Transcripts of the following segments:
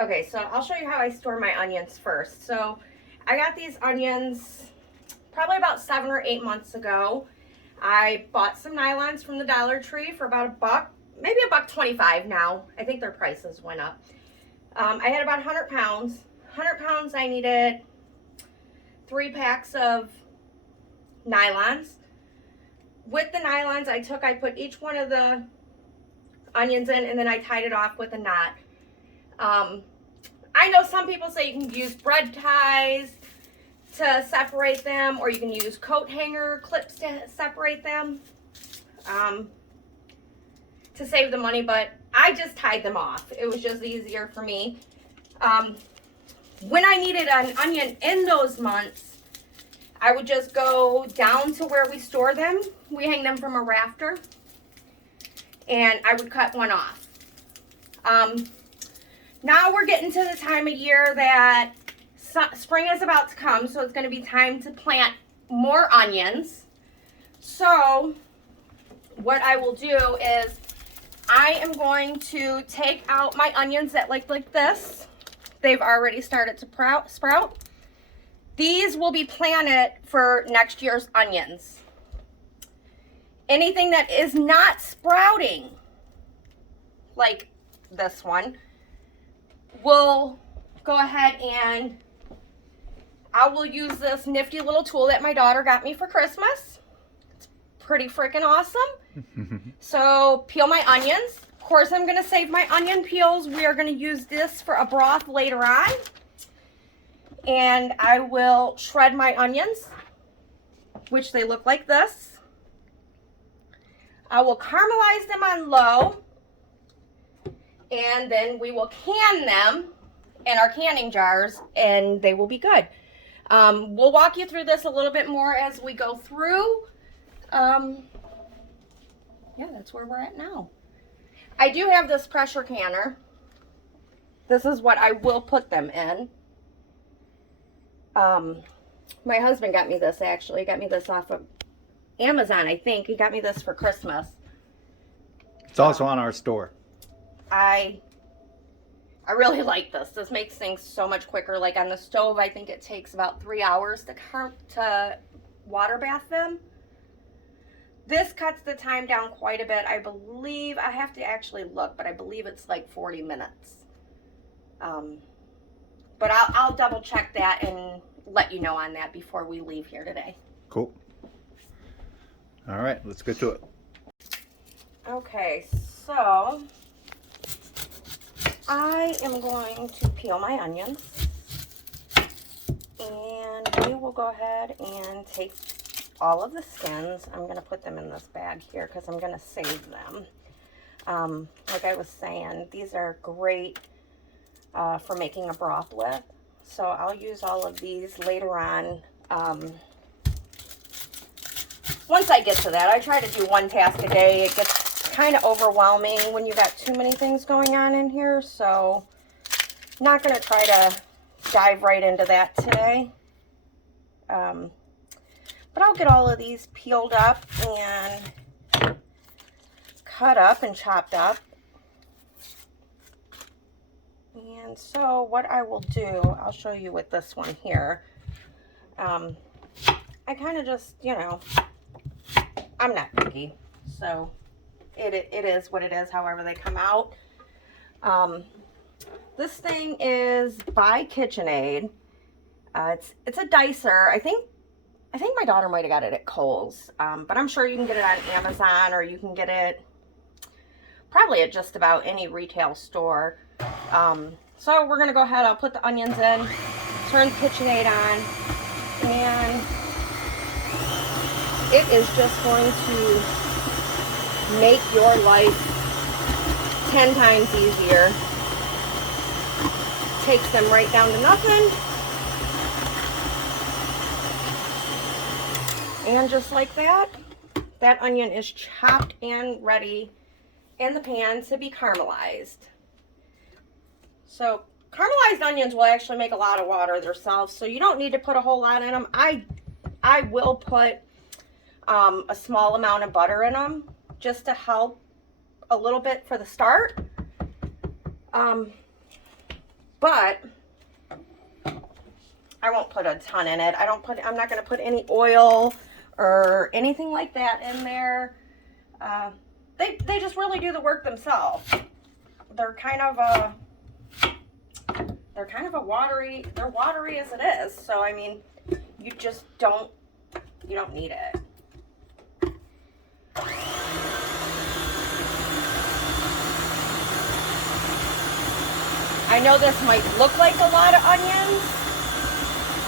Okay, so I'll show you how I store my onions first. So I got these onions probably about 7 or 8 months ago. I bought some nylons from the Dollar Tree for about $1, maybe $1.25 now. I think their prices went up. I had about 100 pounds. 100 pounds, I needed 3 packs of nylons. With the nylons I put each one of the onions in, and then I tied it off with a knot. I know some people say you can use bread ties to separate them, or you can use coat hanger clips to separate them to save the money, but I just tied them off. It was just easier for me. When I needed an onion in those months, I would just go down to where we store them. We hang them from a rafter, and I would cut one off. Now we're getting to the time of year that spring is about to come, so it's going to be time to plant more onions. So what I will do is I am going to take out my onions that look like this. They've already started to sprout. These will be planted for next year's onions. Anything that is not sprouting, like this one, we'll go ahead and I will use this nifty little tool that my daughter got me for Christmas. It's pretty freaking awesome. So peel my onions. Of course, I'm going to save my onion peels. We are going to use this for a broth later on. And I will shred my onions, which they look like this. I will caramelize them on low, and then we will can them in our canning jars, and they will be good. We'll walk you through this a little bit more as we go through. Yeah, that's where we're at now. I do have this pressure canner. This is what I will put them in. My husband got me this, actually. He got me this off of Amazon, I think. He got me this for Christmas. It's also on our store. I really like this. This makes things so much quicker. Like on the stove, I think it takes about 3 hours to water bath them. This cuts the time down quite a bit. I believe, I have to actually look, but I believe it's like 40 minutes. But I'll double check that and let you know on that before we leave here today. Cool. All right, let's get to it. Okay, so I am going to peel my onions, and we will go ahead and take all of the skins. I'm going to put them in this bag here because I'm going to save them. Like I was saying, these are great for making a broth with. So I'll use all of these later on. Once I get to that, I try to do one task a day. It gets kind of overwhelming when you got too many things going on in here. So not going to try to dive right into that today. But I'll get all of these peeled up and cut up and chopped up. And so what I will do, I'll show you with this one here. I kind of just, you know, I'm not picky, so it is what it is, however they come out. This thing is by KitchenAid. It's a dicer. I think my daughter might have got it at Kohl's, but I'm sure you can get it on Amazon, or you can get it probably at just about any retail store. So we're gonna go ahead. I'll put the onions in, turn the KitchenAid on, and it is just going to make your life 10 times easier. Takes them right down to nothing. And just like that, that onion is chopped and ready in the pan to be caramelized. So caramelized onions will actually make a lot of water themselves, so you don't need to put a whole lot in them. I will put a small amount of butter in them just to help a little bit for the start. but I won't put a ton in it. I'm not going to put any oil or anything like that in there. They just really do the work themselves. They're kind of a watery. They're watery as it is. So I mean, you don't need it. I know this might look like a lot of onions.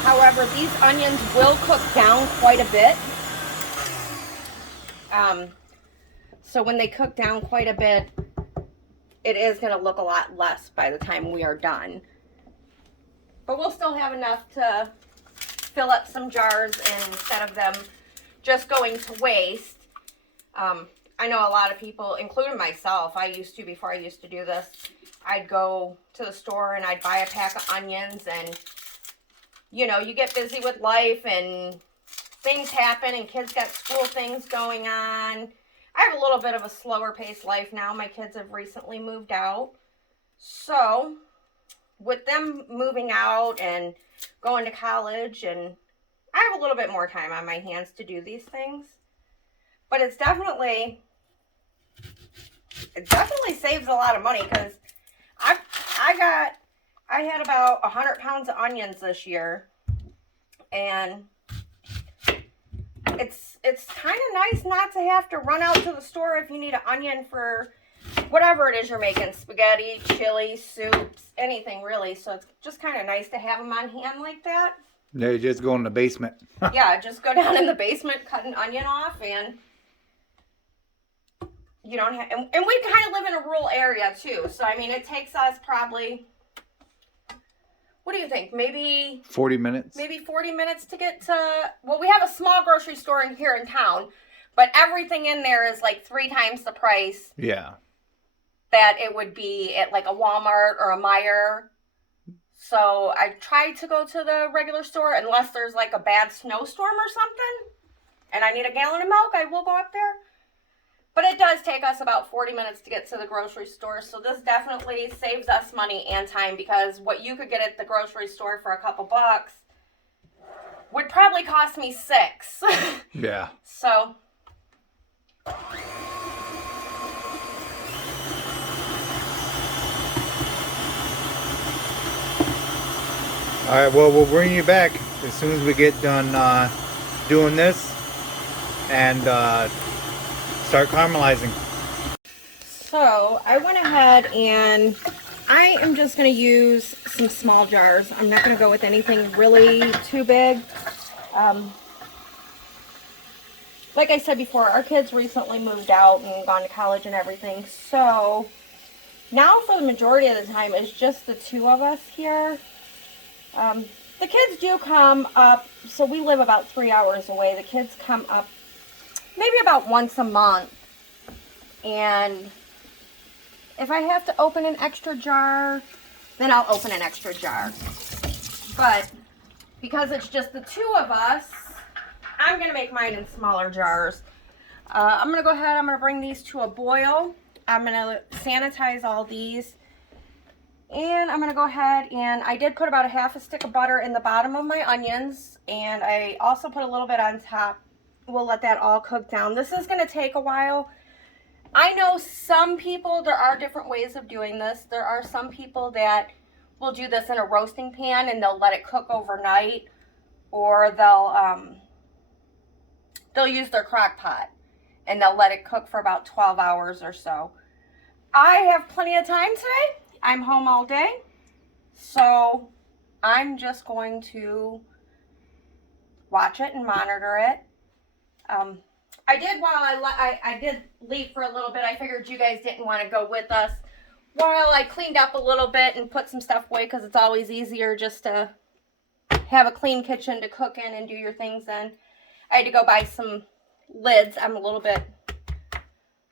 However, these onions will cook down quite a bit. So when they cook down quite a bit, it is going to look a lot less by the time we are done. But we'll still have enough to fill up some jars, and instead of them just going to waste. I know a lot of people, including myself, before I used to do this, I'd go to the store and I'd buy a pack of onions, and you know, you get busy with life and things happen and kids got school things going on. I have a little bit of a slower paced life now. My kids have recently moved out. So with them moving out and going to college, and I have a little bit more time on my hands to do these things. But it definitely saves a lot of money, because I had about 100 pounds of onions this year, and it's kind of nice not to have to run out to the store if you need an onion for whatever it is you're making, spaghetti, chili, soups, anything really. So it's just kind of nice to have them on hand like that. Yeah, you just go in the basement. Yeah, just go down in the basement, cut an onion off, and you don't have, and we kind of live in a rural area too. So I mean, it takes us probably, what do you think? Maybe 40 minutes. Maybe 40 minutes to get to, well, we have a small grocery store here in town, but everything in there is like 3 times the price. Yeah. That it would be at like a Walmart or a Meijer. So I try to go to the regular store unless there's like a bad snowstorm or something and I need a gallon of milk, I will go up there. But it does take us about 40 minutes to get to the grocery store. So this definitely saves us money and time, because what you could get at the grocery store for a couple bucks would probably cost me 6. Yeah. So. All right, well, we'll bring you back as soon as we get done doing this and start caramelizing. So I went ahead and I am just going to use some small jars. I'm not going to go with anything really too big. Like I said before, our kids recently moved out and gone to college and everything. So now for the majority of the time, it's just the 2 of us here. The kids do come up, so we live about 3 hours away. The kids come up maybe about once a month. And if I have to open an extra jar, then I'll open an extra jar. But because it's just the 2 of us, I'm going to make mine in smaller jars. I'm going to go ahead, I'm going to bring these to a boil. I'm going to sanitize all these. And I'm going to go ahead, and I did put about a half a stick of butter in the bottom of my onions. And I also put a little bit on top. We'll let that all cook down. This is going to take a while. I know some people, there are different ways of doing this. There are some people that will do this in a roasting pan and they'll let it cook overnight, or they'll use their crock pot and they'll let it cook for about 12 hours or so. I have plenty of time today. I'm home all day, so I'm just going to watch it and monitor it. I did, while I did leave for a little bit, I figured you guys didn't want to go with us while I cleaned up a little bit and put some stuff away, because it's always easier just to have a clean kitchen to cook in and do your things in. I had to go buy some lids. I'm a little bit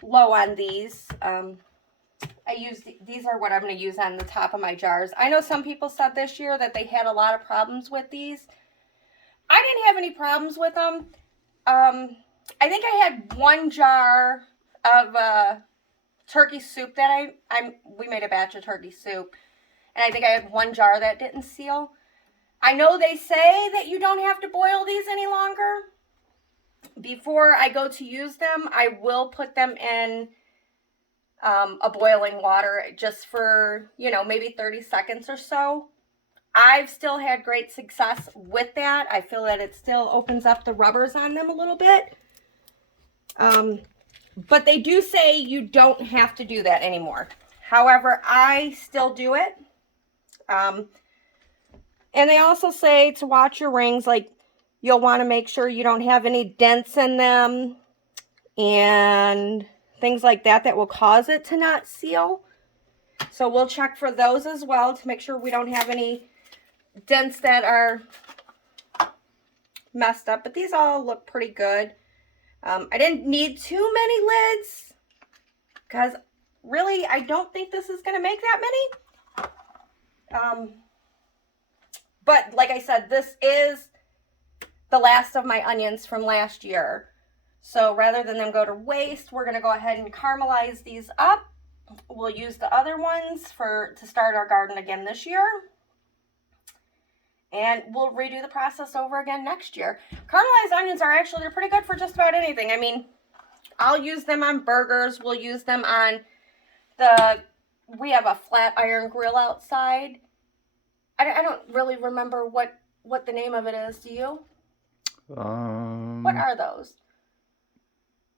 low on these. These are what I'm going to use on the top of my jars. I know some people said this year that they had a lot of problems with these. I didn't have any problems with them. I think I had 1 jar of turkey soup that we made a batch of turkey soup, And I think I had one jar that didn't seal. I know they say that you don't have to boil these any longer. Before I go to use them, I will put them in a boiling water just for, you know, maybe 30 seconds or so. I've still had great success with that. I feel that it still opens up the rubbers on them a little bit. But they do say you don't have to do that anymore. However, I still do it. And they also say to watch your rings, like you'll want to make sure you don't have any dents in them and things like that that will cause it to not seal. So we'll check for those as well to make sure we don't have any dents that are messed up. But these all look pretty good. I didn't need too many lids because really I don't think this is going to make that many. But like I said, this is the last of my onions from last year. So rather than them go to waste, we're going to go ahead and caramelize these up. We'll use the other ones to start our garden again this year. And we'll redo the process over again next year. Caramelized onions are actually, they're pretty good for just about anything. I mean, I'll use them on burgers. We'll use them on we have a flat iron grill outside. I don't really remember what the name of it is. Do you? What are those?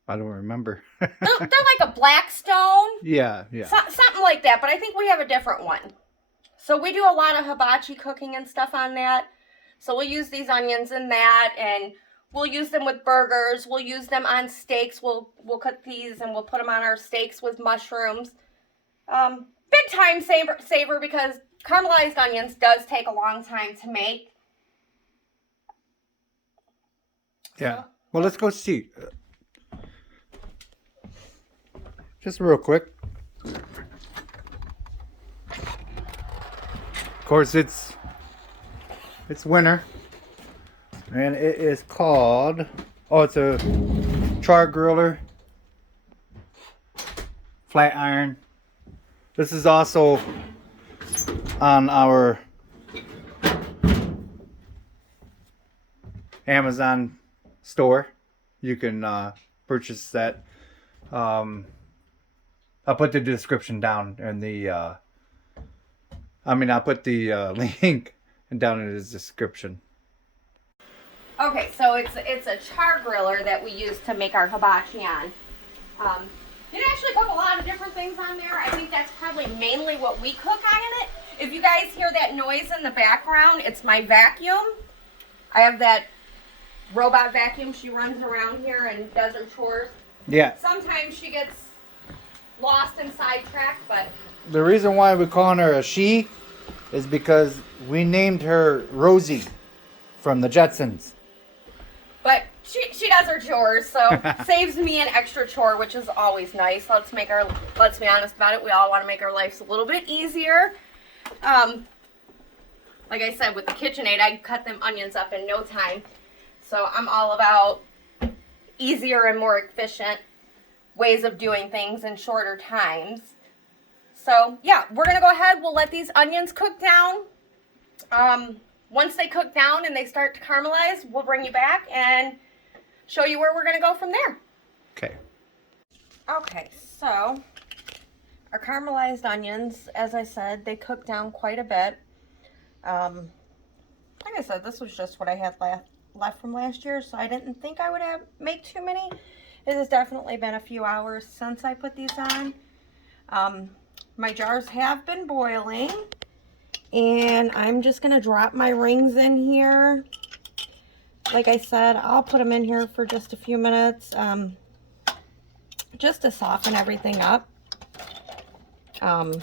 I don't remember. they're like a Blackstone. Yeah. Something like that, but I think we have a different one. So we do a lot of hibachi cooking and stuff on that. So we'll use these onions in that, and we'll use them with burgers. We'll use them on steaks. We'll cook these and we'll put them on our steaks with mushrooms. Big time saver because caramelized onions does take a long time to make. Yeah. Well, let's go see. Just real quick. Of course, it's winter, and it is called. Oh, it's a char griller, flat iron. This is also on our Amazon store. You can purchase that. I'll put the description down in the. I'll put the link down in the description. Okay, so it's a char griller that we use to make our hibachi on. You can actually cook a lot of different things on there. I think that's probably mainly what we cook on it. If you guys hear that noise in the background, it's my vacuum. I have that robot vacuum. She runs around here and does her chores. Yeah. Sometimes she gets lost and sidetracked, but the reason why we're calling her a she is because we named her Rosie from the Jetsons. But she does her chores, so saves me an extra chore, which is always nice. Let's be honest about it. We all want to make our lives a little bit easier. Like I said, with the KitchenAid, I cut them onions up in no time. So I'm all about easier and more efficient ways of doing things in shorter times. So yeah, we're gonna go ahead. We'll let these onions cook down. Once they cook down and they start to caramelize, we'll bring you back and show you where we're gonna go from there. Okay. Okay, so our caramelized onions, as I said, they cook down quite a bit. Like I said, this was just what I had left from last year, so I didn't think I would make too many. It has definitely been a few hours since I put these on. My jars have been boiling, and I'm just going to drop my rings in here. Like I said, I'll put them in here for just a few minutes, just to soften everything up, to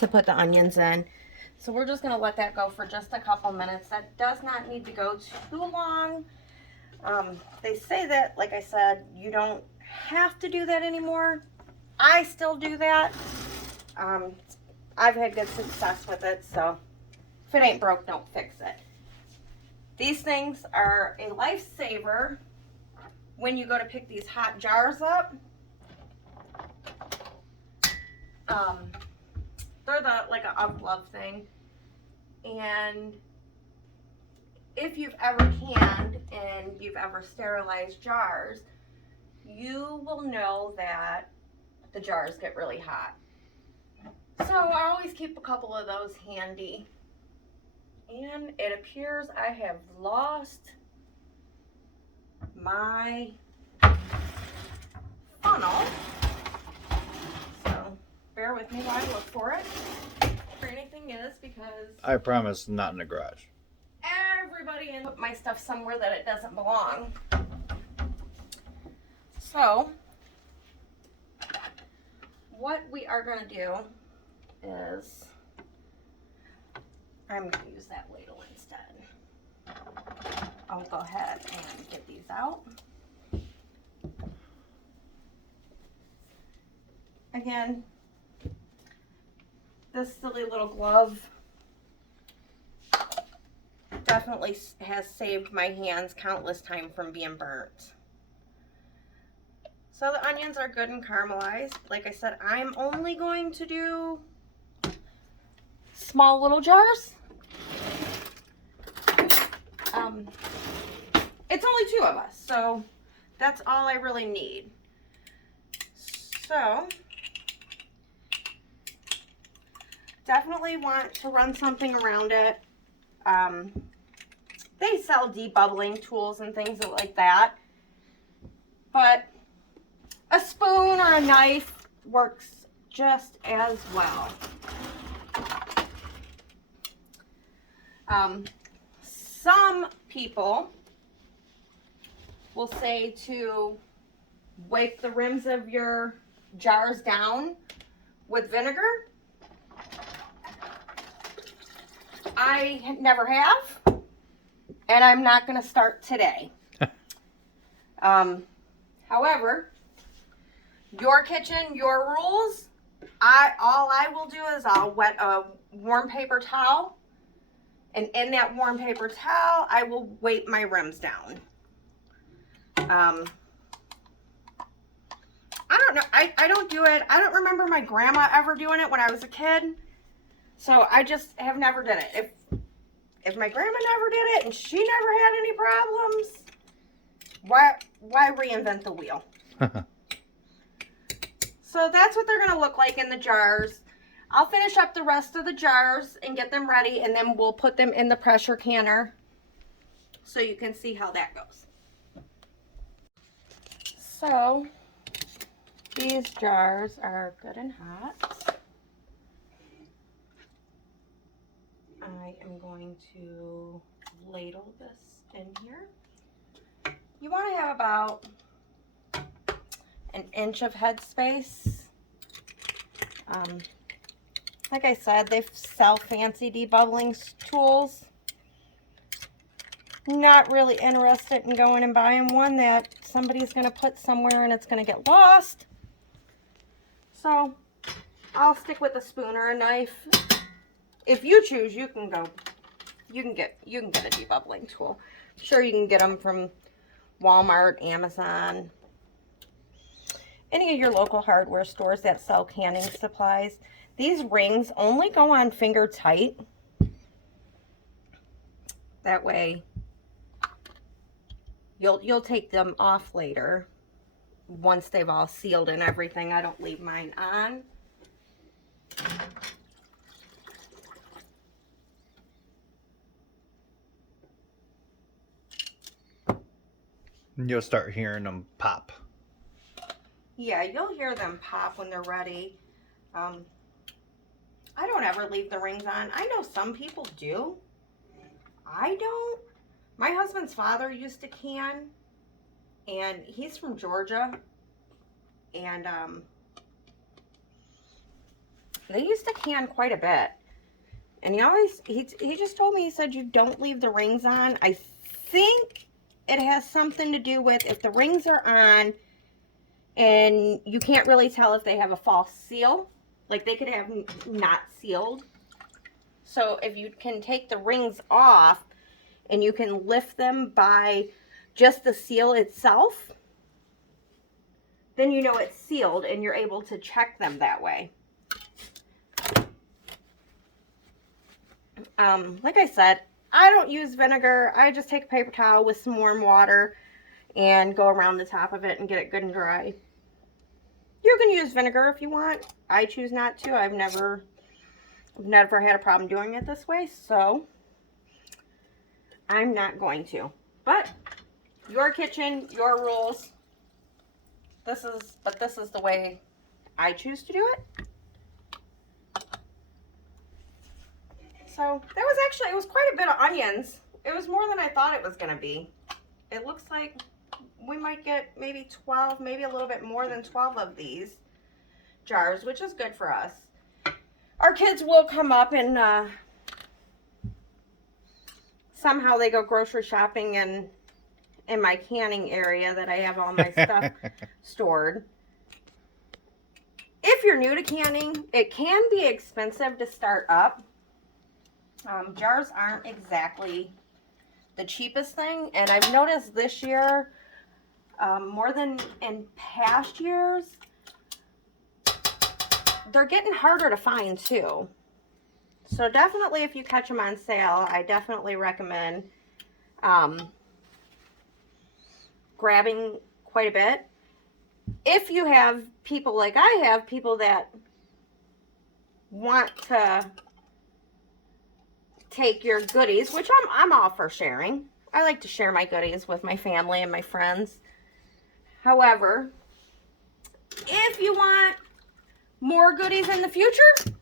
put the onions in. So we're just going to let that go for just a couple minutes. That does not need to go too long. They say that, like I said, you don't have to do that anymore. I still do that. I've had good success with it, so if it ain't broke, don't fix it. These things are a lifesaver when you go to pick these hot jars up. They're like a glove thing. And if you've ever canned and you've ever sterilized jars, you will know that the jars get really hot. So I always keep a couple of those handy. And it appears I have lost my funnel. So bear with me while I look for it. For anything is because I promise, not in the garage. everybody put my stuff somewhere that it doesn't belong. So what we are going to do is I'm going to use that ladle instead. I'll go ahead and get these out. Again, this silly little glove definitely has saved my hands countless times from being burnt. So the onions are good and caramelized. Like I said, I'm only going to do small little jars. It's only 2 of us, so that's all I really need. So definitely want to run something around it. They sell debubbling tools and things like that, but a spoon or a knife works just as well. Some people will say to wipe the rims of your jars down with vinegar. I never have, and I'm not going to start today. However, your kitchen, your rules. All I will do is I'll wet a warm paper towel, and in that warm paper towel, I will wipe my rims down. I don't know. I don't do it. I don't remember my grandma ever doing it when I was a kid. So I just have never did it. If my grandma never did it and she never had any problems, why reinvent the wheel? So that's what they're going to look like in the jars. I'll finish up the rest of the jars and get them ready, and then we'll put them in the pressure canner so you can see how that goes. So these jars are good and hot. I am going to ladle this in here. You want to have about an inch of headspace. Like I said, they sell fancy debubbling tools. Not really interested in going and buying one that somebody's going to put somewhere and it's going to get lost. So I'll stick with a spoon or a knife. If you choose, you can get a debubbling tool. Sure, you can get them from Walmart, Amazon, any of your local hardware stores that sell canning supplies. These rings only go on finger tight. That way you'll take them off later once they've all sealed and everything. I don't leave mine on. You'll start hearing them pop. Yeah, you'll hear them pop when they're ready. I don't ever leave the rings on. I know some people do. I don't. My husband's father used to can, and he's from Georgia, and they used to can quite a bit. And he just told me, he said, you don't leave the rings on. I think it has something to do with if the rings are on and you can't really tell if they have a false seal. Like they could have not sealed. So if you can take the rings off and you can lift them by just the seal itself, then you know it's sealed and you're able to check them that way. Like I said, I don't use vinegar. I just take a paper towel with some warm water and go around the top of it and get it good and dry. You can use vinegar if you want. I choose not to. I've never had a problem doing it this way, so I'm not going to. But your kitchen, your rules. This is the way I choose to do it. So it was quite a bit of onions. It was more than I thought it was going to be. It looks like we might get maybe 12, maybe a little bit more than 12 of these jars, which is good for us. Our kids will come up and somehow they go grocery shopping in my canning area that I have all my stuff stored. If you're new to canning, it can be expensive to start up. Jars aren't exactly the cheapest thing, and I've noticed this year, more than in past years, they're getting harder to find too. So definitely, if you catch them on sale, I definitely recommend grabbing quite a bit. If you have people like I have, people that want to take your goodies, which I'm all for sharing. I like to share my goodies with my family and my friends. However, if you want more goodies in the future,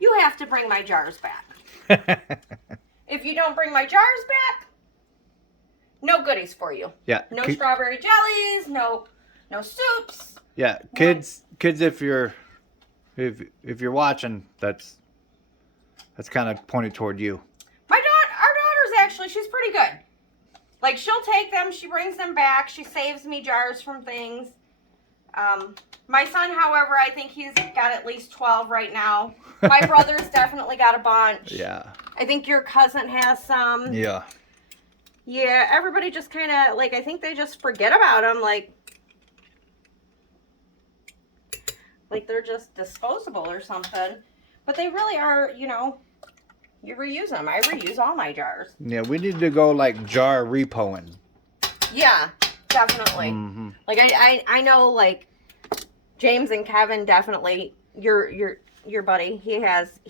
you have to bring my jars back. If you don't bring my jars back, no goodies for you. Yeah. No strawberry jellies, no soups. Yeah, kids, if you're watching, that's kind of pointed toward you. Our daughter's actually, she's pretty good. Like, she'll take them, she brings them back, she saves me jars from things. My son, however, I think he's got at least 12 right now. My brother's definitely got a bunch. Yeah. I think your cousin has some. Yeah. Yeah, everybody just kind of, like, I think they just forget about them, like they're just disposable or something. But they really are, you reuse them. I reuse all my jars. Yeah, we need to go, like, jar repoing. Yeah, definitely. Mm-hmm. Like, I know, like, James and Kevin definitely, your buddy, he has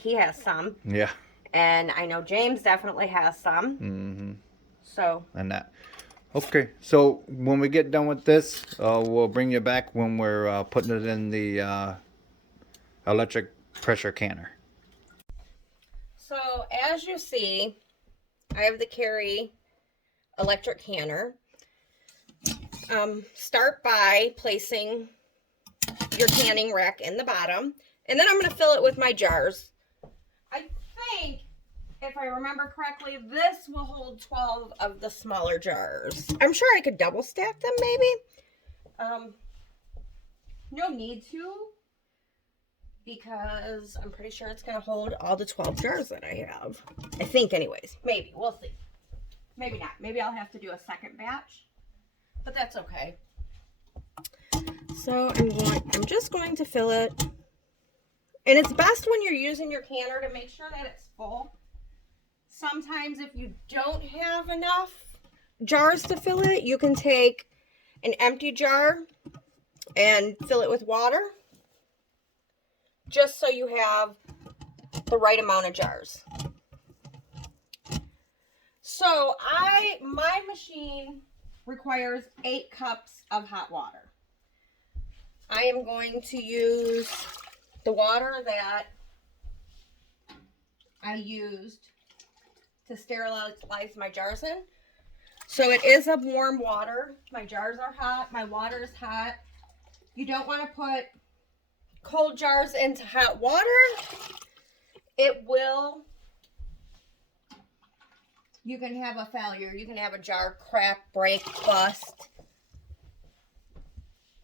some. Yeah. And I know James definitely has some. Mm-hmm. So. And that. Okay, so when we get done with this, we'll bring you back when we're putting it in the electric pressure canner. So as you see, I have the Carry electric canner. Start by placing your canning rack in the bottom, and then I'm going to fill it with my jars. I think, if I remember correctly, this will hold 12 of the smaller jars. I'm sure I could double stack them maybe. No need to, because I'm pretty sure it's going to hold all the 12 jars that I have. I think anyways. Maybe. We'll see. Maybe not. Maybe I'll have to do a second batch, but that's okay. So I'm just going to fill it. And it's best when you're using your canner to make sure that it's full. Sometimes if you don't have enough jars to fill it, you can take an empty jar and fill it with water, just so you have the right amount of jars. So my machine requires 8 cups of hot water. I am going to use the water that I used to sterilize my jars in. So it is a warm water. My jars are hot. My water is hot. You don't want to put cold jars into hot water. It will, you can have a failure. You can have a jar crack, break, bust.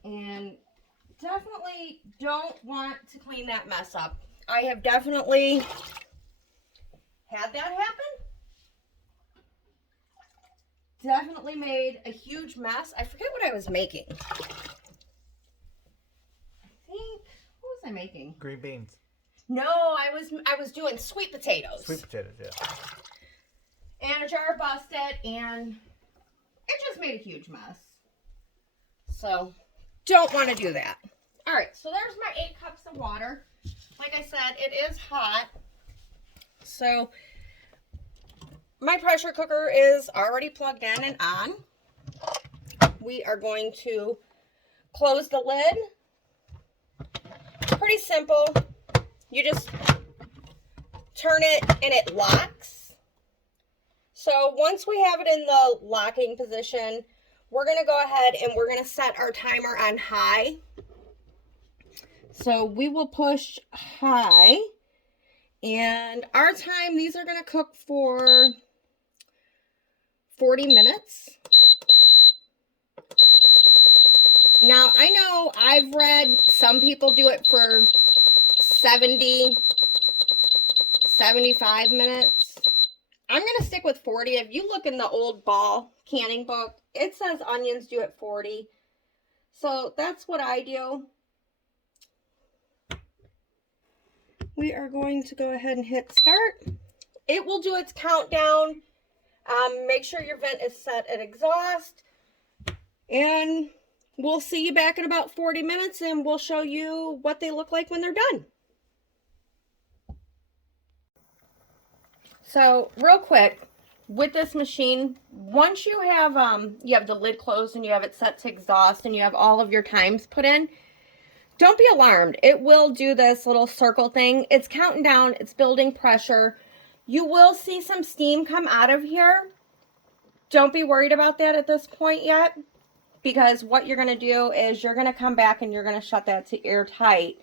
And definitely don't want to clean that mess up. I have definitely had that happen. Definitely made a huge mess. I forget what I was making. I think, what was I making? Green beans. No, I was doing sweet potatoes. Sweet potatoes, yeah. And a jar busted, and it just made a huge mess. So, don't want to do that. All right, so there's my 8 cups of water. Like I said, it is hot. So, my pressure cooker is already plugged in and on. We are going to close the lid. Pretty simple. You just turn it and it locks. So once we have it in the locking position, we're going to go ahead and we're going to set our timer on high. So we will push high, and our time, these are going to cook for 40 minutes. Now, I know I've read some people do it for 70, 75 minutes. I'm going to stick with 40. If you look in the old ball canning book, it says onions do it 40. So that's what I do. We are going to go ahead and hit start. It will do its countdown. Make sure your vent is set at exhaust. And we'll see you back in about 40 minutes and we'll show you what they look like when they're done. So real quick, with this machine, once you have the lid closed and you have it set to exhaust and you have all of your times put in, don't be alarmed. It will do this little circle thing. It's counting down. It's building pressure. You will see some steam come out of here. Don't be worried about that at this point yet, because what you're going to do is you're going to come back and you're going to shut that to airtight.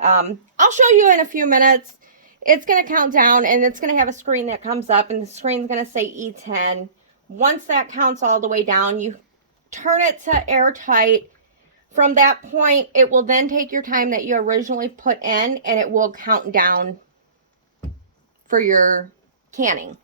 I'll show you in a few minutes. It's going to count down and it's going to have a screen that comes up and the screen's going to say E10. Once that counts all the way down, you turn it to airtight. From that point, it will then take your time that you originally put in and it will count down for your canning.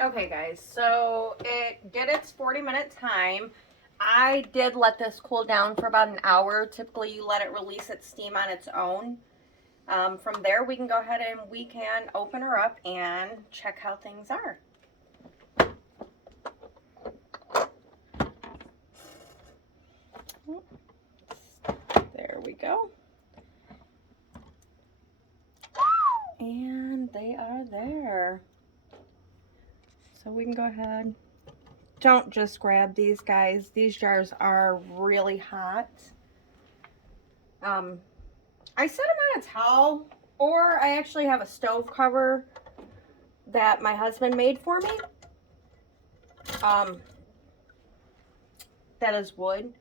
Okay guys, so it did its 40-minute time. I did let this cool down for about an hour. Typically you let it release its steam on its own. From there we can go ahead and we can open her up and check how things are. There we go. And they are there. So we can go ahead. Don't just grab these, guys. These jars are really hot. I set them on a towel, or I actually have a stove cover that my husband made for me. That is wood,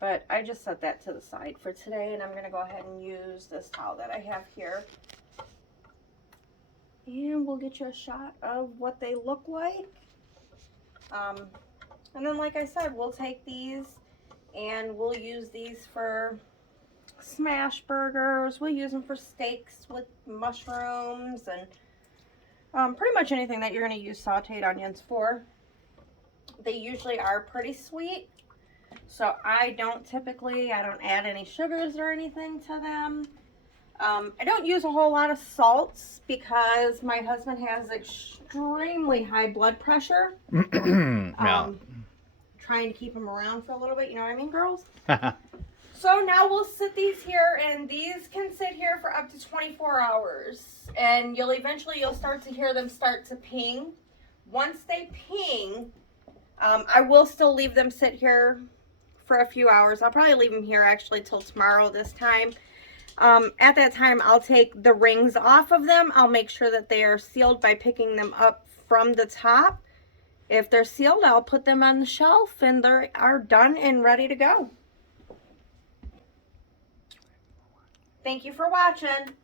but I just set that to the side for today, and I'm going to go ahead and use this towel that I have here. And we'll get you a shot of what they look like. And then, like I said, we'll take these and we'll use these for smash burgers. We'll use them for steaks with mushrooms and pretty much anything that you're going to use sauteed onions for. They usually are pretty sweet, so I don't add any sugars or anything to them. I don't use a whole lot of salts because my husband has extremely high blood pressure. Yeah. Trying to keep him around for a little bit, you know what I mean, girls? So now we'll sit these here, and these can sit here for up to 24 hours. And you'll start to hear them start to ping. Once they ping, I will still leave them sit here for a few hours. I'll probably leave them here actually till tomorrow this time. At that time, I'll take the rings off of them. I'll make sure that they are sealed by picking them up from the top. If they're sealed, I'll put them on the shelf and they are done and ready to go. Thank you for watching.